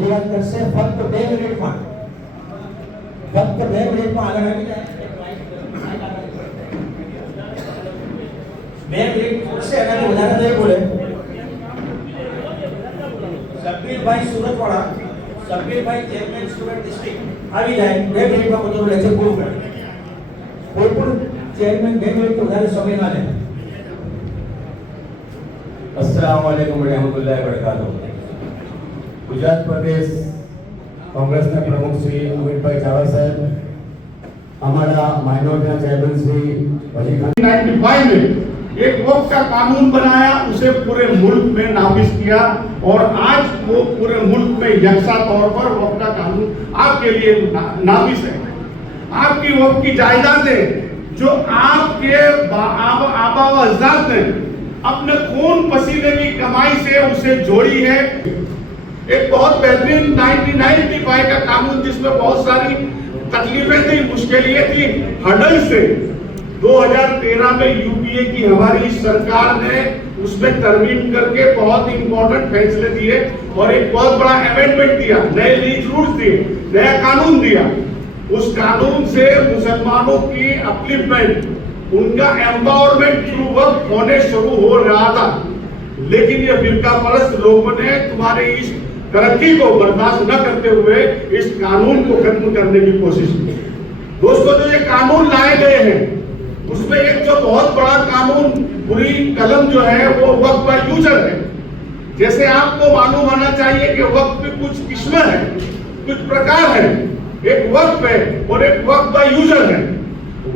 રજૂઆત કરશે ફક્ત 2 મિનિટમાં આગળ આવી જાય 2 મિનિટ છે અને વધારે નહીં બોલે Shabbirbhai સુરતવાળા Shabbirbhai chairman student district આવી જાય 2 મિનિટમાં બધું લેક્ચર પૂરું કરે કોઈ પણ ચેરમેન 2 મિનિટ વધારે સમય ના લે अस्सलाम वालेकुम रहमतुल्लाहि वबरकातुह। गुजरात प्रदेश कांग्रेस के प्रमुख श्री अमित भाई चावला साहब, हमारा माइनॉरिटी चेयरमैन श्री वजीर खान 95 में एक वक्त का कानून बनाया, उसे पूरे मुल्क में नाफिज किया और आज वो पूरे मुल्क में यकसा तौर पर वक्त का कानून आपके लिए नाफिज है। आपकी वक्त की जायदादें जो आपके आबा व अजदाद ने अपने खून पसीने की कमाई से उसे जोड़ी है। एक बहुत बेहतरीन 1995 का कानून जिसमें बहुत सारी तकलीफें थी, मुश्किलें थी, हर्डल से 2013 में यूपीए की हमारी सरकार ने उसमें तरमीम करके बहुत इंपॉर्टेंट फैसले दिए और एक बहुत बड़ा अमेंडमेंट दिया, नए लीज रूल्स दिए, नया कानून दिया। उस कानून से मुसलमानों की अपलिफ्टमेंट, उनका एम्पावरमेंट थ्रू वक्त होने शुरू हो रहा था, लेकिन ये फिरका परस्त लोगों ने तुम्हारी इस तरक्की को बर्दाश्त न करते हुए इस कानून को खत्म करने की कोशिश की। दोस्तों, जो ये कानून लाए गए हैं उसमें एक जो बहुत बड़ा कानून बुरी कलम जो है वो वक्त बाय यूजर है। जैसे आपको मालूम होना चाहिए कि वक्त में कुछ किस्में हैं, कुछ प्रकार है, एक वक्त है और एक वक्त बाय यूजर है।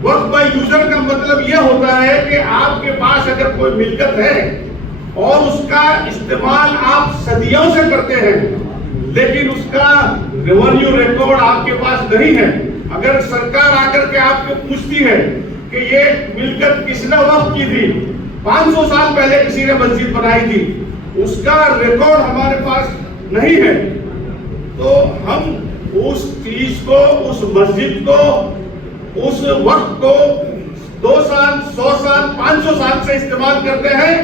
वक्त बाय यूजर का मतलब यह होता है कि आपके पास अगर कोई मिलकत है और उसका इस्तेमाल आप सदियों से करते हैं, लेकिन उसका रेवेन्यू रिकॉर्ड आपके पास नहीं है। अगर सरकार आकर के आपको पूछती है कि ये मिलकत किसने वक्त की थी, 500 साल पहले किसी ने मस्जिद बनाई थी, उसका रिकॉर्ड हमारे पास नहीं है, तो हम उस चीज को, उस मस्जिद को, उस वक्त को 2 साल, 100 साल, 500 साल से इस्तेमाल करते हैं,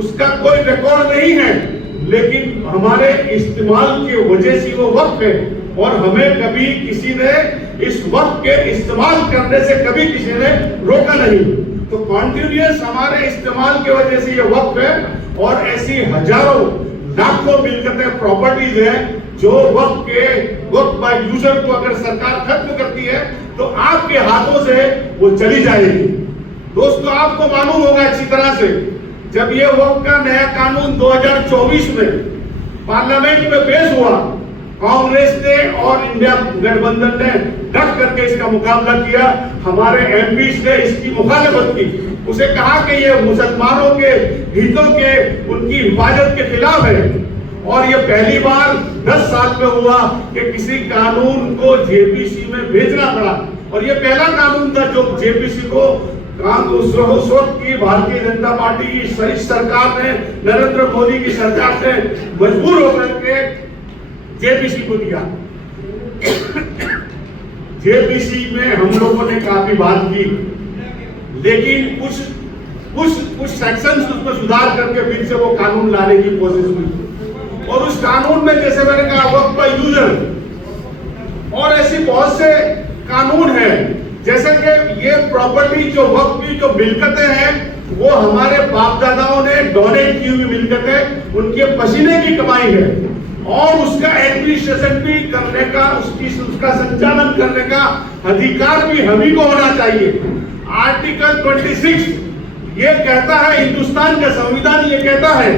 उसका कोई रिकॉर्ड नहीं है, लेकिन हमारे इस्तेमाल की वजह से वो वक्त है और हमें कभी किसी ने इस वक्त के इस्तेमाल करने से कभी किसी ने रोका नहीं। तो कॉन्टिन्यूअस हमारे इस्तेमाल की वजह से ये वक्त है और ऐसी हजारों लाखों मिलकतें, प्रॉपर्टीज है जो वक्त बाय यूजर को अगर सरकार खत्म करती है तो आपके हाथों से वो चली जाएगी। दोस्तों, आपको मालूम होगा अच्छी तरह से, जब ये वक्त का नया कानून 2024 में पार्लियामेंट में पेश हुआ, कांग्रेस ने और इंडिया गठबंधन ने डट करके इसका मुकाबला किया। हमारे एमपीज ने इसकी मुखालिफत की, उसे कहा कि ये मुसलमानों के हितों के, उनकी हिफाजत के खिलाफ है। और ये पहली बार 10 साल में हुआ कि किसी कानून को जेपीसी में भेजना पड़ा और ये पहला कानून था जो जेपीसी को उस वक्त की भारतीय जनता पार्टी की सरकार ने, नरेंद्र मोदी की सरकार ने मजबूर होकर के जेपीसी को दिया। जेपीसी में हम लोगों ने काफी बात की, लेकिन कुछ सेक्शंस उसमें सुधार करके फिर से वो कानून लाने की कोशिश हुई और उस कानून में, जैसे मैंने कहा, वक्त बाय यूजर और ऐसी बहुत से कानून हैं, जैसे कि ये प्रॉपर्टी जो वक्त की जो मिलकतें हैं वो हमारे बाप दादाओं ने डोनेट की हुई मिलकतें, उनके पसीने की कमाई है और उसका एडमिनिस्ट्रेशन भी करने का, उसका संचालन करने का अधिकार भी हम ही को होना चाहिए। आर्टिकल 26 ये कहता है, हिंदुस्तान का संविधान ये कहता है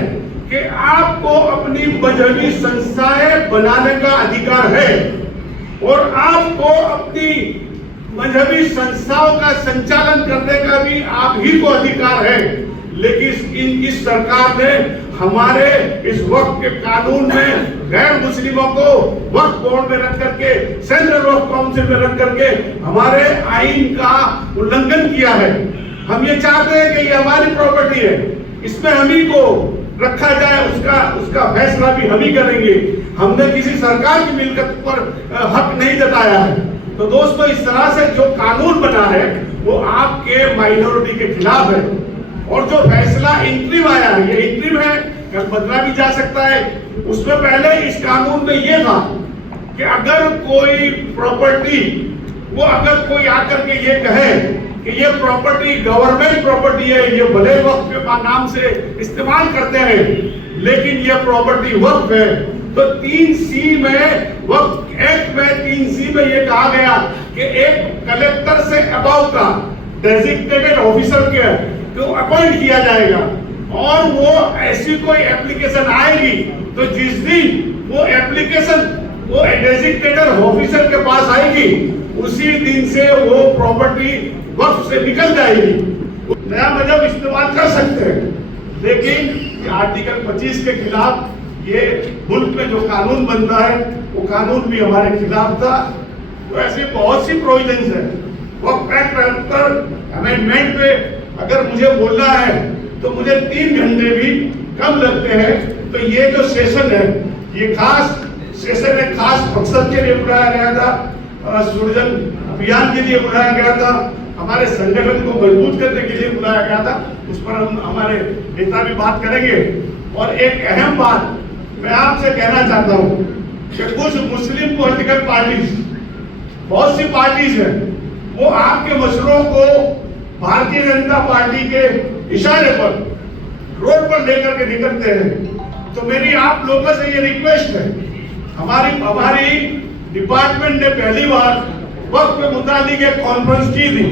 कि आपको अपनी मजहबी संस्थाएं बनाने का अधिकार है और आपको अपनी मजहबी संस्थाओं का संचालन करने का भी आप ही को अधिकार है। लेकिन इस सरकार ने हमारे इस वक्त के कानून में गैर मुस्लिमों को वक्त बोर्ड में रख करके, सेंट्रल वक्त काउंसिल में रख करके हमारे आईन का उल्लंघन किया है। हम ये चाहते हैं कि ये हमारी प्रॉपर्टी है, इसमें हम ही को रखा जाए, उसका फैसला भी हम ही करेंगे। हमने किसी सरकार की मिलकत पर हक नहीं जताया है। तो दोस्तों, इस तरह से जो कानून बना है वो आपके माइनॉरिटी के खिलाफ है और जो फैसला इंट्रीम आया है, ये इंट्रीम है, कल बदला भी जा सकता है, उसमें पहले इस कानून में ये था कि अगर कोई प्रॉपर्टी, वो अगर कोई आकर के ये कहे कि ये प्रॉपर्टी गवर्नमेंट प्रॉपर्टी है, ये भले वक्फ के नाम से इस्तेमाल करते हैं लेकिन ये प्रॉपर्टी वक्फ है, तो 3C में, वक्फ एक्ट में 3C में ये कहा गया कि एक कलेक्टर से अबव का डेजिग्नेटेड ऑफिसर को अपॉइंट किया जाएगा और वो ऐसी कोई एप्लीकेशन आएगी तो जिस दिन वो एप्लीकेशन वो डेजिग्नेटेड ऑफिसर के पास आएगी उसी दिन से वो प्रॉपर्टी वक्फ से निकल जाएगी, नया मजहब इस्तेमाल कर सकते हैं। लेकिन आर्टिकल 25 के खिलाफ ये मुल्क में जो कानून बनता है वो कानून भी हमारे खिलाफ था। तो ऐसी बहुत सी प्रोविजंस है। वक्फ एक्ट अमेंडमेंट पे अगर मुझे बोलना है तो मुझे 3 घंटे भी कम लगते हैं। तो ये जो सेशन है, ये खास सेशन है, खास मकसद के लिए बुलाया गया था, सृजन अभियान के लिए बुलाया गया था, हमारे संगठन को मजबूत करने के लिए बुलाया गया था। उस पर हम हमारे नेता भी बात करेंगे। और एक अहम बात मैं आपसे कहना चाहता हूँ कि कुछ मुस्लिम पॉलिटिकल पार्टीज, बहुत सी पार्टीज हैं, वो आपके मसलों को भारतीय जनता पार्टी के इशारे पर रोड पर लेकर के निकलते हैं। तो मेरी आप लोगों से ये रिक्वेस्ट है, हमारी डिपार्टमेंट ने पहली बार वक्त पे मुतालिक एक कॉन्फ्रेंस की थी,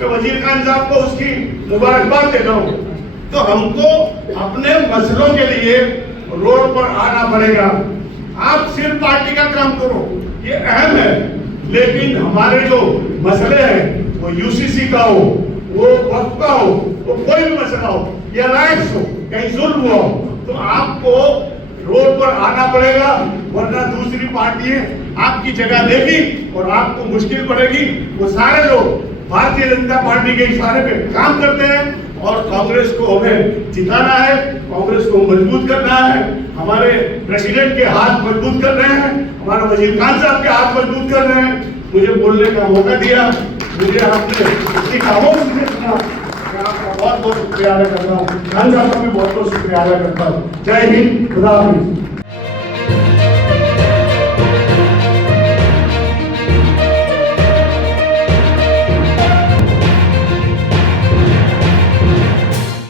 तो वजीर खान साहब को उसकी मुबारकबाद देता हूँ। तो हमको अपने मसलों के लिए रोड पर आना पड़ेगा। आप सिर्फ पार्टी का काम करो, ये अहम है, लेकिन हमारे जो मसले हैं वो यूसीसी का हो, वो वक्त का हो, वो कोई भी मसला हो या राइट्स हो, कहीं जुल्म हो, तो आपको रोड पर आना पड़ेगा, वरना दूसरी पार्टियां आपकी जगह लेगी और आपको मुश्किल पड़ेगी। वो सारे लोग भारतीय जनता पार्टी के इशारे पे काम करते हैं और कांग्रेस को हमें जिताना है, कांग्रेस को मजबूत करना है। हमारे प्रेसिडेंट के हाथ मजबूत कर रहे हैं, हमारे वजीर खान साहब के हाथ मजबूत कर रहे हैं। मुझे बोलने का मौका दिया, मुझे आपने इतनी खामोश से सुना, मैं आपका बहुत बहुत शुक्रिया अदा करता हूँ। खान साहब का भी बहुत बहुत शुक्रिया अदा करता हूँ। जय हिंद, खुदा हाफिज।